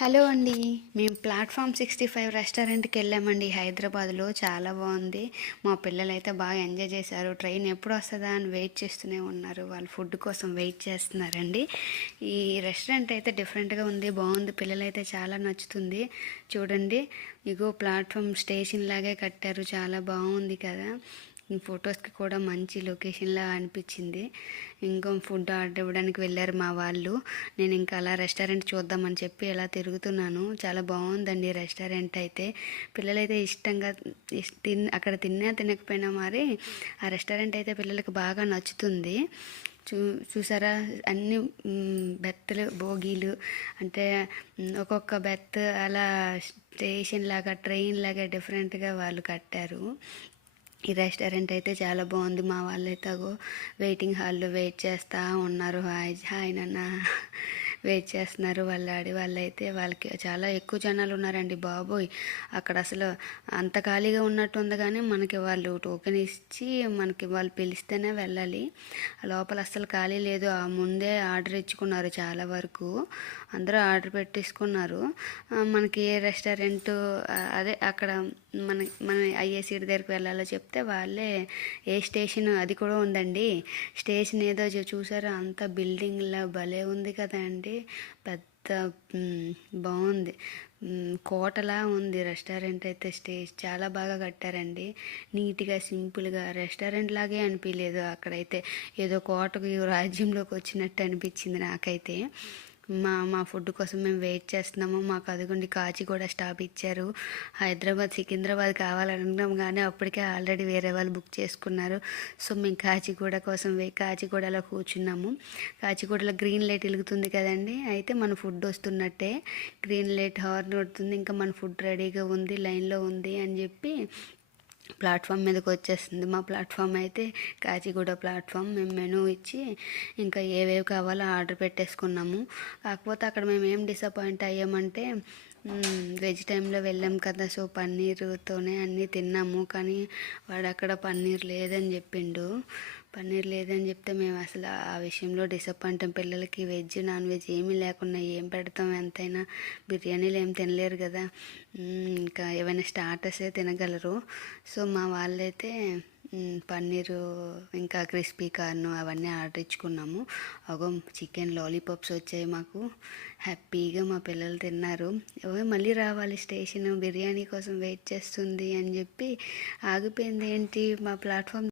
Hello అండి. మేము platform 65 రెస్టారెంట్కి వెళ్ళామండి హైదరాబాద్లో. చాలా బాగుంది. మా పిల్లలైతే బాగా ఎంజాయ్ చేశారు. ట్రైన్ ఎప్పుడు వస్తుందా అని వెయిట్ చేస్తూనే ఉన్నారు. వాళ్ళు ఫుడ్ కోసం వెయిట్ చేస్తున్నారండి. ఈ రెస్టారెంట్ అయితే డిఫరెంట్గా ఉంది, బాగుంది. పిల్లలైతే చాలా నచ్చుతుంది. చూడండి, ఇగో ప్లాట్ఫామ్ స్టేషన్ లాగే కట్టారు. చాలా బాగుంది కదా. ఈ ఫొటోస్కి కూడా మంచి లొకేషన్లా అనిపించింది. ఇంకో ఫుడ్ ఆర్డర్ ఇవ్వడానికి వెళ్ళారు మా వాళ్ళు. నేను ఇంకా అలా రెస్టారెంట్ చూద్దామని చెప్పి ఇలా తిరుగుతున్నాను. చాలా బాగుందండి రెస్టారెంట్ అయితే. పిల్లలైతే ఇష్టంగా అక్కడ తినకపోయినా మరి ఆ రెస్టారెంట్ అయితే పిల్లలకి బాగా నచ్చుతుంది. చూసారా, అన్ని బెత్తలు, భోగీలు, అంటే ఒక్కొక్క బెత్ అలా స్టేషన్ లాగా, ట్రైన్ లాగా డిఫరెంట్గా వాళ్ళు కట్టారు. ఈ రెస్టారెంట్ అయితే చాలా బాగుంది. మా వాళ్ళైతే వెయిటింగ్ హాల్లో వెయిట్ చేస్తూ ఉన్నారు. హాయ్ హాయ్ నాన్న వెయిట్ చేస్తున్నారు. వాళ్ళైతే వాళ్ళకి చాలా ఎక్కువ జనాలు ఉన్నారండి బాబోయ్. అక్కడ అసలు అంత ఖాళీగా ఉన్నట్టు ఉంది, కానీ మనకి వాళ్ళు టోకెన్ ఇచ్చి మనకి వాళ్ళు పిలిస్తేనే వెళ్ళాలి. లోపల అస్సలు ఖాళీ లేదు. ఆ ముందే ఆర్డర్ ఇచ్చుకున్నారు. చాలా వరకు అందరూ ఆర్డర్ పెట్టేసుకున్నారు. మనకి ఏ రెస్టారెంట్ అదే అక్కడ మన అయ్యే సీట్ దగ్గరికి వెళ్ళాలో చెప్తే వాళ్ళే ఏ స్టేషన్ అది కూడా ఉందండి. స్టేషన్ ఏదో చూసారా, అంత బిల్డింగ్లా భలే ఉంది కదా అండి. పెద్ద బాగుంది, కోటలా ఉంది రెస్టారెంట్ అయితే. చాలా బాగా కట్టారండి. నీట్గా, సింపుల్గా, రెస్టారెంట్ లాగే అనిపించలేదు. అక్కడైతే ఏదో కోటకు రాజ్యంలోకి వచ్చినట్టు అనిపించింది నాకైతే. మా ఫుడ్ కోసం మేము వెయిట్ చేస్తున్నాము. మాకు అదిగోండి కాచిగూడ స్టాప్ ఇచ్చారు. హైదరాబాద్, సికింద్రాబాద్ కావాలనుకున్నాం, కానీ అప్పటికే ఆల్రెడీ వేరే వాళ్ళు బుక్ చేసుకున్నారు. సో మేము కాచిగూడ కోసం కాచిగూడలో కూర్చున్నాము. కాచిగూడలో గ్రీన్ లైట్ వెలుగుతుంది కదండి. అయితే మన ఫుడ్ వస్తున్నట్టే గ్రీన్ లైట్ హార్న్ కొడుతుంది. ఇంకా మన ఫుడ్ రెడీగా ఉంది, లైన్లో ఉంది అని చెప్పి ప్లాట్ఫామ్ మీదకి వచ్చేస్తుంది. మా ప్లాట్ఫామ్ అయితే కాచిగూడ ప్లాట్ఫామ్. మేము మెనూ ఇచ్చి ఇంకా ఏవేవి కావాలో ఆర్డర్ పెట్టేసుకున్నాము. కాకపోతే అక్కడ మేము ఏం డిసప్పాయింట్ అయ్యామంటే, వెజ్ టైంలో వెళ్ళాం కదా, సో పన్నీరుతోనే అన్నీ తిన్నాము. కానీ వాడు అక్కడ పన్నీర్ లేదని చెప్తే మేము అసలు ఆ విషయంలో డిసప్పాయింట్. పిల్లలకి వెజ్, నాన్ వెజ్ ఏమీ లేకుండా ఏం పెడతాం? ఎంతైనా బిర్యానీలు ఏం తినలేరు కదా. ఇంకా ఏమైనా స్టార్టర్సే తినగలరు. సో మా వాళ్ళైతే పన్నీరు, ఇంకా క్రిస్పీ కార్న్ అవన్నీ ఆర్డర్ ఇచ్చుకున్నాము. చికెన్ లాలీపాప్స్ వచ్చాయి మాకు. హ్యాపీగా మా పిల్లలు తిన్నారు. మళ్ళీ రావాలి స్టేషన్, బిర్యానీ కోసం వెయిట్ చేస్తుంది అని చెప్పి ఆగిపోయింది. ఏంటి, మా ప్లాట్ఫామ్